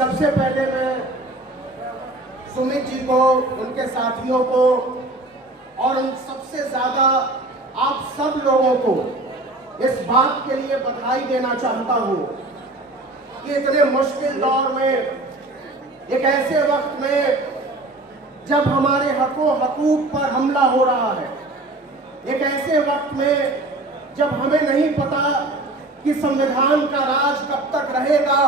सबसे पहले मैं सुमित जी को, उनके साथियों को और उन सबसे ज्यादा आप सब लोगों को इस बात के लिए बधाई देना चाहता हूं कि इतने मुश्किल दौर में, एक ऐसे वक्त में जब हमारे हकूक पर हमला हो रहा है, एक ऐसे वक्त में जब हमें नहीं पता कि संविधान का राज कब तक रहेगा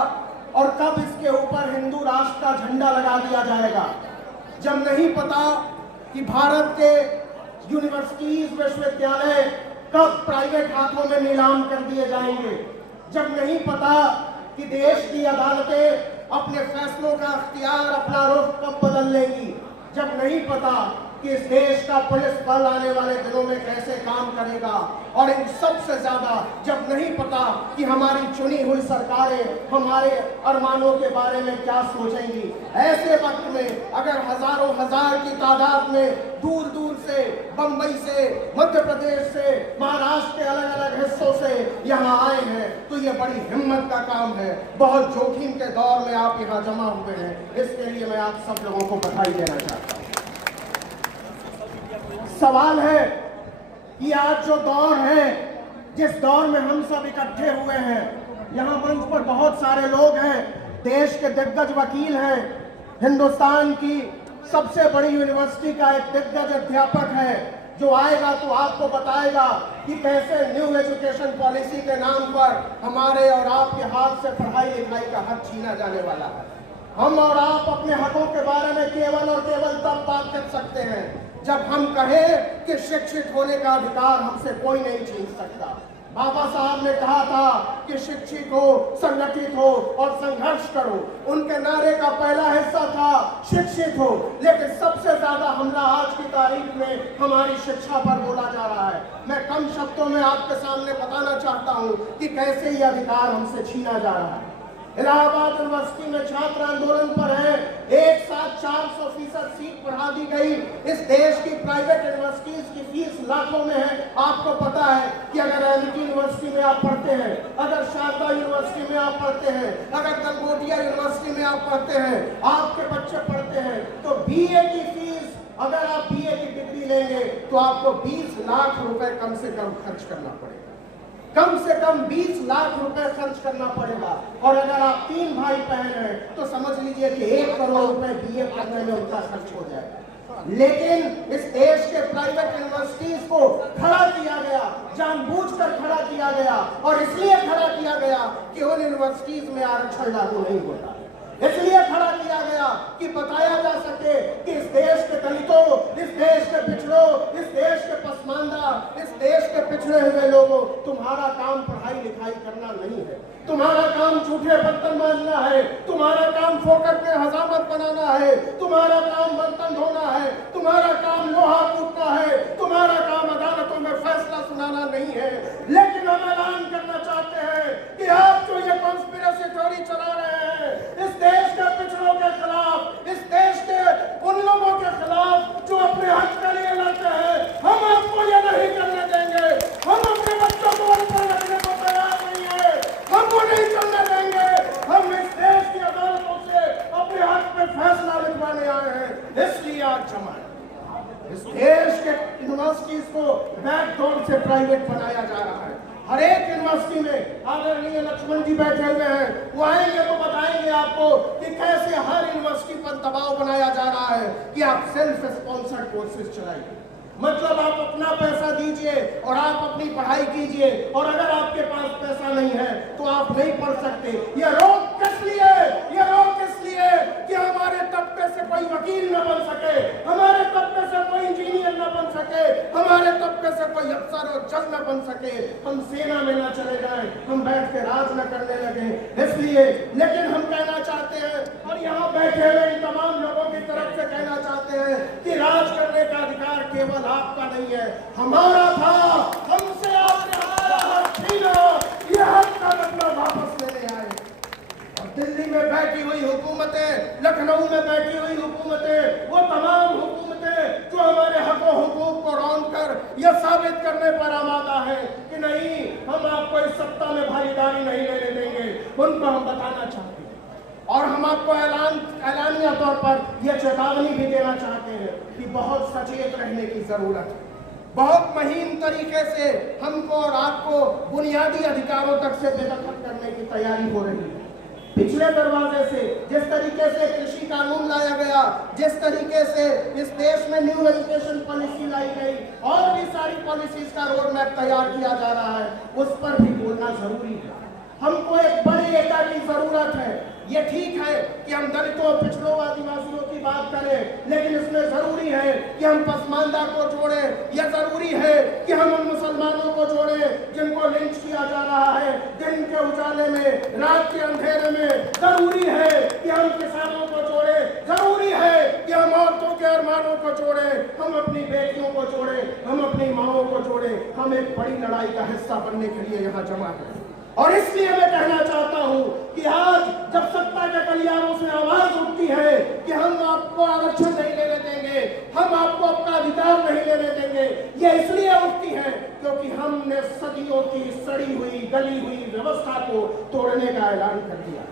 और कब इसके ऊपर हिंदू राष्ट्र का झंडा लगा दिया जाएगा, जब नहीं पता कि भारत के यूनिवर्सिटीज, विश्वविद्यालय कब प्राइवेट हाथों में नीलाम कर दिए जाएंगे, जब नहीं पता कि देश की अदालतें अपने फैसलों का अख्तियार, अपना रुख कब बदल लेंगी, जब नहीं पता कि इस देश का पुलिस बल आने वाले दिनों में कैसे काम करेगा, और इन सबसे ज्यादा जब नहीं पता कि हमारी चुनी हुई सरकारें हमारे अरमानों के बारे में क्या सोचेंगी, ऐसे वक्त में अगर हजारों हजार की तादाद में दूर दूर से, बंबई से, मध्य प्रदेश से, महाराष्ट्र के अलग अलग हिस्सों से यहाँ आए हैं, तो ये बड़ी हिम्मत का काम है। बहुत जोखिम के दौर में आप यहाँ जमा हुए हैं, इसके लिए मैं आप सब लोगों को बधाई देना चाहता हूँ। सवाल है कि आज जो दौर है, जिस दौर में हम सब इकट्ठे हुए हैं, यहाँ मंच पर बहुत सारे लोग हैं, देश के दिग्गज वकील हैं, हिंदुस्तान की सबसे बड़ी यूनिवर्सिटी का एक दिग्गज अध्यापक है, जो आएगा तो आपको बताएगा कि कैसे न्यू एजुकेशन पॉलिसी के नाम पर हमारे और आपके हाथ से पढ़ाई लिखाई का हक छीना जाने वाला है। हम और आप अपने हकों के बारे में केवल और केवल तब बात कर सकते हैं जब हम कहें कि शिक्षित होने का अधिकार हमसे कोई नहीं छीन सकता। बाबा साहब ने कहा था कि शिक्षित हो, संगठित हो और संघर्ष करो। उनके नारे का पहला हिस्सा था शिक्षित हो, लेकिन सबसे ज्यादा हमला आज की तारीख में हमारी शिक्षा पर बोला जा रहा है। मैं कम शब्दों में आपके सामने बताना चाहता हूं कि कैसे ये अधिकार हमसे छीना जा रहा है। इलाहाबाद यूनिवर्सिटी में छात्र आंदोलन पर है, एक साथ 400% सीट बढ़ा दी गई। इस देश की प्राइवेट यूनिवर्सिटीज की फीस लाखों में है। आपको पता है कि अगर एमटी यूनिवर्सिटी में आप पढ़ते हैं, अगर शारदा यूनिवर्सिटी में आप पढ़ते हैं, अगर गंगोटिया यूनिवर्सिटी में आप पढ़ते हैं, आपके बच्चे पढ़ते हैं, तो बीए की फीस, अगर आप बीए की डिग्री लेंगे तो आपको 20 लाख रुपए कम से कम खर्च करना पड़ेगा। कम से कम 20 लाख रुपए खर्च करना पड़ेगा। और अगर आप 3 भाई बहन हैं तो समझ लीजिए कि 1 करोड़ रुपए बीए पढ़ने में उनका खर्च हो जाएगा। लेकिन इस देश के प्राइवेट यूनिवर्सिटीज को खड़ा किया गया, जानबूझकर खड़ा किया गया, और इसलिए खड़ा किया गया कि उन यूनिवर्सिटीज में आरक्षण लागू नहीं होता। इसलिए खड़ा किया गया कि बताया जा सके कि इस देश के दलितों, इस देश के पिछड़ों, इस देश के पसमानदा, इस देश के पिछड़े हुए लोगों, तुम्हारा काम पढ़ाई लिखाई करना नहीं है, तुम्हारा काम झूठे बर्तन मांजना है, तुम्हारा काम फोकट में हजामत बनाना है, तुम्हारा काम बर्तन धोना है, तुम्हारा काम लोहा कूटना है, तुम्हारा काम अदालतों में फैसला सुनाना नहीं है। लेकिन हम ऐलान करना चाहते हैं कि आप जो ये कॉन्स्पिरेसी थ्योरी चला रहे हैं, इस देश के पिछड़ों के खिलाफ, इस देश के उन लोगों के खिलाफ जो अपने हक के लिए लड़ते हैं, हम आपको ये नहीं करने देंगे। हम अपने बच्चों को ऊपर रखने को तैयार नहीं है, हम वो नहीं करने देंगे। हम इस देश की अदालतों से अपने हक में फैसला लिखवाने आए हैं, इसलिए आज जमा है। इस देश के यूनिवर्सिटीज को बैकडोर से प्राइवेट बनाया जा रहा है। हर एक यूनिवर्सिटी में आदरणीय लक्ष्मण जी बैठे हुए हैं, वो आएंगे तो बताएंगे आपको कि कैसे हर यूनिवर्सिटी पर दबाव बनाया जा रहा है कि आप सेल्फ स्पॉन्सर्ड कोर्सेज चलाइए। मतलब आप अपना पैसा दीजिए और आप अपनी पढ़ाई कीजिए, और अगर आपके पास पैसा नहीं है तो आप नहीं पढ़ सकते। ये रोक किस लिए? ये रोक इसलिए कि हमारे तबके से कोई वकील न बन सके, हमारे तबके से कोई इंजीनियर न बन सके, हमारे तबके से कोई अफसर और जज न बन सके, हम सेना में न चले जाएं, हम बैठ के राज न करने लगे। इसलिए लेकिन हम कहना चाहते हैं, और यहाँ बैठे हुए इन तमाम लोगों की तरफ से कहना चाहते हैं कि राज करने का अधिकार केवल आपका नहीं है, हमारा था। हमसे आपने हमारा हक छीना, ये हक का मतलब वापस लेने आए। और दिल्ली में बैठी हुई हुकूमतें, लखनऊ में बैठी हुई हुकूमतें, वो तमाम हुकूमतें जो हमारे हकों हुकूक को रौंद कर यह साबित करने पर आमादा है कि नहीं, हम आपको इस सत्ता में भागीदारी नहीं लेने देंगे, उनको हम बताना चाहते हैं। और हम आपको ऐलानिया तौर पर यह चेतावनी भी देना चाहते हैं कि बहुत सचेत रहने की जरूरत है। बहुत महीन तरीके से हमको और आपको बुनियादी अधिकारों तक से बेदखल करने की तैयारी हो रही है। पिछले दरवाजे से जिस तरीके से कृषि कानून लाया गया, जिस तरीके से इस देश में न्यू एजुकेशन पॉलिसी लाई गई और भी सारी पॉलिसीज का रोड मैप तैयार किया जा रहा है, उस पर भी बोलना जरूरी है। हमको एक बड़े एकता की जरूरत है। ये ठीक है कि हम दलितों, पिछड़ों, आदिवासियों की बात करें, लेकिन इसमें जरूरी है कि हम पसमानदा को जोड़ें। यह जरूरी है कि हम उन मुसलमानों को जोड़ें जिनको लिंच किया जा रहा है दिन के उजाले में, रात के अंधेरे में। जरूरी है कि हम किसानों को जोड़ें, जरूरी है कि हम औरतों के अरमानों को जोड़ें, हम अपनी बेटियों को जोड़ें, हम अपनी माओं को जोड़ें। हम एक बड़ी लड़ाई का हिस्सा बनने के लिए यहाँ जमा हैं। और इसलिए मैं कहना चाहता हूं कि आज जब सत्ता के गलियारों से आवाज उठती है कि हम आपको आरक्षण नहीं लेने देंगे, हम आपको अपना अधिकार नहीं लेने देंगे, ये इसलिए उठती है क्योंकि हमने सदियों की सड़ी हुई, गली हुई व्यवस्था को तोड़ने का ऐलान कर दिया।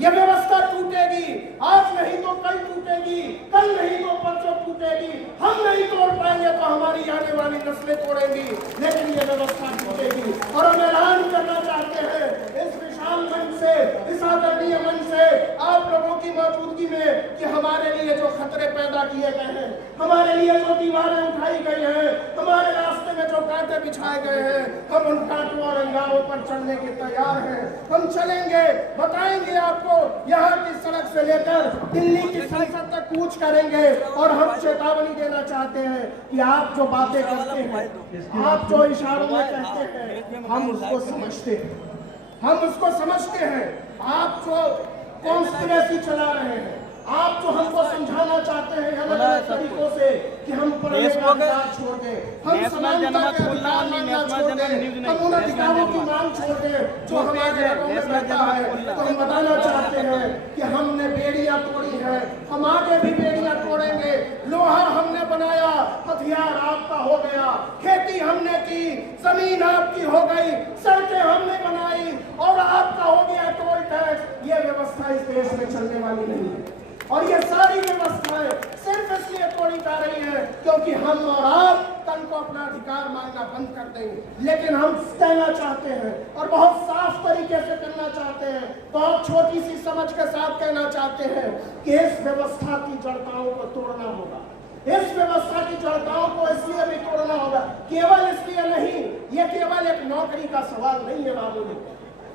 यह व्यवस्था टूटेगी, आज नहीं तो कल टूटेगी, कल नहीं तो परसों टूटेगी। हम नहीं तोड़ पाएंगे तो हमारी आने वाली नस्लें तोड़ेंगी, लेकिन यह व्यवस्था टूटेगी। और हम ऐलान करना चाहते हैं इस विशाल मंच से, इस आदरणीय मंच से, आप लोगों की मौजूदगी में कि हमारे लिए जो खतरे पैदा किए गए हैं, हमारे लिए जो दीवारें उठाई गई हैं, हमारे रास्ते में जो कांटे बिछाए गए हैं, हम उन कांटों और अंगारों पर चलने के तैयार हैं। हम चलेंगे, बताएंगे आपको, यहाँ की सड़क से लेकर दिल्ली की संसद तक कूच करेंगे। और हम चेतावनी देना चाहते हैं कि आप जो बातें करते हैं, आप जो इशारों में कहते हैं, हम उसको समझते हैं, हम उसको समझते हैं। आप जो कॉन्स्पिरेसी चला रहे हैं, आप जो हमको समझाना चाहते हैं अलग अलग तरीकों से कि हम पढ़ने का अधिकार छोड़ दें, हम समानता के अधिकार मांगना छोड़ दें, हम उन अधिकारों की मांग छोड़ दें जो हमारे लोगों में रहता है, तो हम बताना चाहते हैं कि हमने बेड़ियां तोड़ी है, हम आगे भी बेड़ियां तोड़ेंगे। लोहा हमने बनाया, हथियार आपका हो गया, खेती हमने की, जमीन आपकी हो गई, सड़कें हमने बनाई और आपका हो गया टोल टैक्स। ये व्यवस्था इस देश में चलने वाली नहीं है। और ये सारी व्यवस्थाएं सिर्फ इसलिए तोड़ी जा रही है क्योंकि हम और आप कल को अपना अधिकार मांगना बंद कर देंगे। लेकिन हम कहना चाहते हैं और बहुत साफ तरीके से कहना चाहते हैं, बहुत छोटी सी समझ के साथ कहना चाहते हैं कि इस व्यवस्था की जड़ताओं को तोड़ना होगा। इस व्यवस्था की जड़ताओं को इसलिए भी तोड़ना होगा, केवल इसलिए नहीं, ये केवल एक नौकरी का सवाल नहीं है बाबूजी,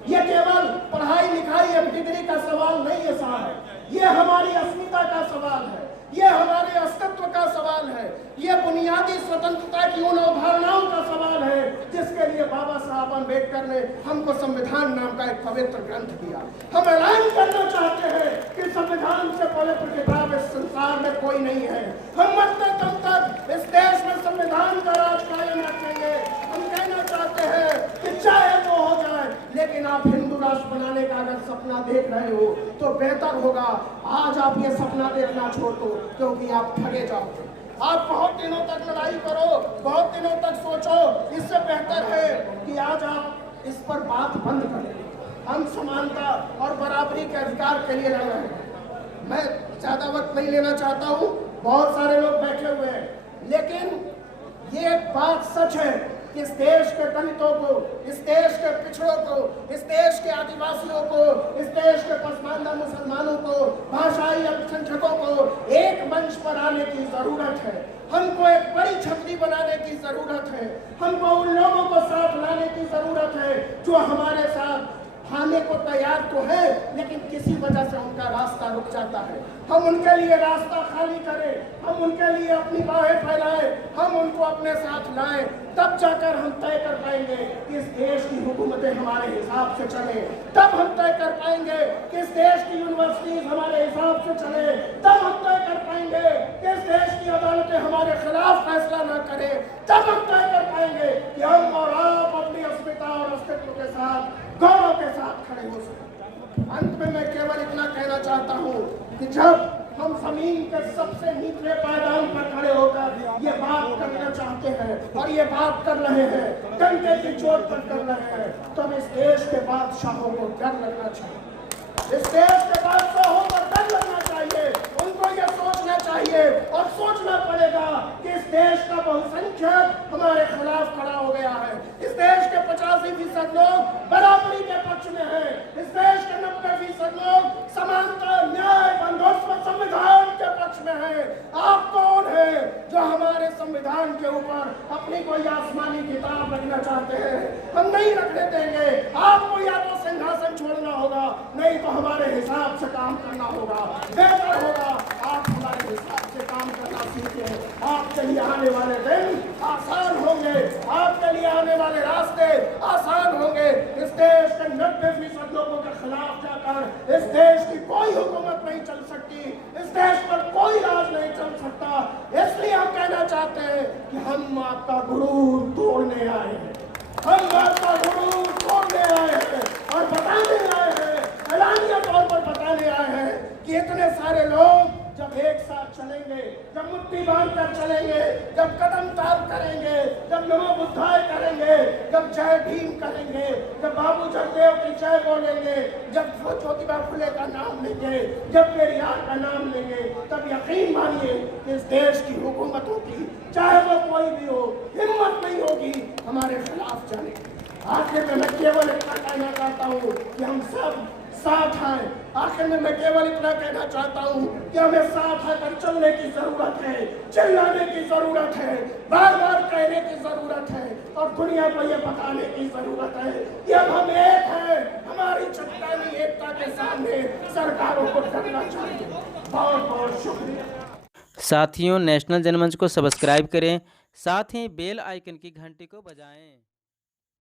ये केवल पढ़ाई लिखाई एक डिग्री का सवाल नहीं है साहब, ये हमारी अस्मिता का सवाल है, ये हमारे अस्तित्व का सवाल है, ये बुनियादी स्वतंत्रता की उन अवधारणाओं का सवाल है जिसके लिए बाबा साहब अम्बेडकर ने हमको संविधान नाम का एक पवित्र ग्रंथ दिया। हम ऐलान करना चाहते हैं कि संविधान से पवित्र किताब इस संसार में कोई नहीं है। हम मरते दम तक इस देश में संविधान का राज कायम रखेंगे। हम कहना चाहते हैं कि चाहे जो हो जाए, लेकिन आप हिंदू राष्ट्र बनाने का अगर सपना देख रहे हो तो बेहतर होगा आज आप ये सपना देखना छोड़ दो, क्योंकि आप ठगे जाओगे। आप बहुत दिनों तक लड़ाई करो, बहुत दिनों तक सोचो, इससे बेहतर है कि आज आप इस पर बात बंद करें। हम समानता और बराबरी के अधिकार के लिए लड़ रहे हैं। मैं ज्यादा वक्त नहीं लेना चाहता हूँ, बहुत सारे लोग बैठे हुए हैं, लेकिन ये बात सच है कि इस देश के दलितों को, इस देश के पिछड़ों को, इस देश के आदिवासियों को, इस देश के पसमानदा मुसलमानों को, भाषाई अल्पसंख्यकों को एक मंच पर आने की जरूरत है। हमको एक बड़ी छतरी बनाने की जरूरत है। हमको उन लोगों को साथ लाने की जरूरत है जो हमारे साथ खाने को तैयार तो है, लेकिन किसी वजह से उनका रास्ता रुक जाता है। हम उनके लिए रास्ता खाली करें, हम उनके लिए अपनी बाहें फैलाएं, हम उनको अपने साथ लाएं, तब जाकर हम तय कर पाएंगे कि इस देश की हुकूमतें हमारे हिसाब से चले। तब हम तय कर पाएंगे कि इस देश की यूनिवर्सिटीज हमारे हिसाब से चले। तब हम तय कर पाएंगे कि इस देश की अदालतें हमारे खिलाफ फैसला न करें। तब हम तय कर पाएंगे कि हम और आप अपनी अस्मिता और अस्तित्व के साथ, गौरव के साथ खड़े हो सकें। अंत में मैं केवल इतना कहना चाहता हूँ कि जब हम जमीन के सबसे निचले पायदान पर खड़े होकर ये बात करना चाहते हैं और ये बात कर रहे हैं, डंडे की चोट पर कर रहे हैं, तो इस देश के बादशाहों को डर लगना चाहिए। इस देश के बादशाह देश का बहुसंख्यक हमारे खिलाफ खड़ा हो गया है। इस देश के 85% लोग बराबरी के पक्ष में हैं। इस देश के 90% लोग समानता, न्याय, बंधुत्व, संविधान के पक्ष में हैं। आप कौन है जो हमारे संविधान के ऊपर अपनी कोई आसमानी किताब रखना चाहते हैं? हम नहीं रखने देंगे। आपको या तो सिंहासन छोड़ना होगा, नहीं तो हमारे हिसाब से काम करना होगा। बेहतर होगा आप हमारे हिसाब से काम करना सीखें। आपके लिए आने वाले दिन आसान होंगे, आपके लिए आने वाले रास्ते आसान होंगे। इस देश के 90% लोगों के खिलाफ जाकर इस देश की कोई हुकूमत नहीं चल सकती, इस देश पर कोई राज नहीं चल सकता। इसलिए हम कहना चाहते हैं कि हम आपका गुरूर तोड़ने आए हैं, हम आपका गुरूर तोड़ने आए हैं और बताने आए हैं, ऐलानिया तौर पर बताने आए हैं कि इतने सारे लोग जब एक साथ चलेंगे, जब मुट्ठी बांधकर चलेंगे, जब कदम ताल करेंगे, जब नमो बुद्धाय करेंगे, जब जय भीम करेंगे, जब बाबू जगदेव की जय बोलेंगे, जब ज्योतिबा फुले का नाम लेंगे, जब पेरियार का नाम लेंगे, तब यकीन मानिए कि इस देश की हुकूमत होगी, चाहे वो कोई भी हो, हिम्मत नहीं होगी हमारे खिलाफ जाने की। आखिर में मैं केवल इतना कहना चाहता हूँ कि हम सब साथ हैं। आखिर में मैं केवल इतना कहना चाहता हूँ कि हमें साथ आकर चलने की जरूरत है, चिल्लाने की जरूरत है, बार बार कहने की जरूरत है और दुनिया को ये बताने की जरूरत है कि अब हम एक हैं। हमारी चट्टानी एकता के सामने सरकारों को डरना चाहिए। बहुत बहुत शुक्रिया। साथियों, नेशनल जनमंच को सब्सक्राइब करें, साथ ही बेल आइकन की घंटी को बजाएं।